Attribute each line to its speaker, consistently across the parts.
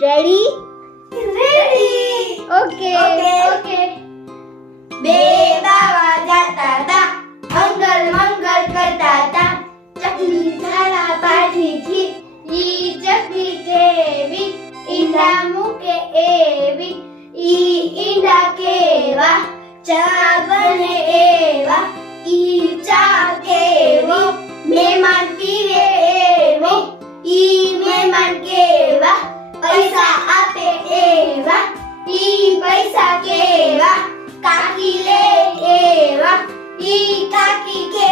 Speaker 1: Ready?
Speaker 2: Ready.
Speaker 1: Okay. Okay. okay. बेदावा जाता था मंगल मंगल करता था चकली झाला पाठीची ई चकली जेवी इंडा मुके एवी ई इंडा केवा चा Isaac Eva, Kaki Eva y Kaki que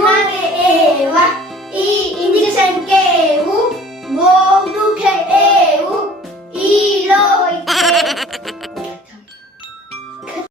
Speaker 1: Emma A は E インジェクション系。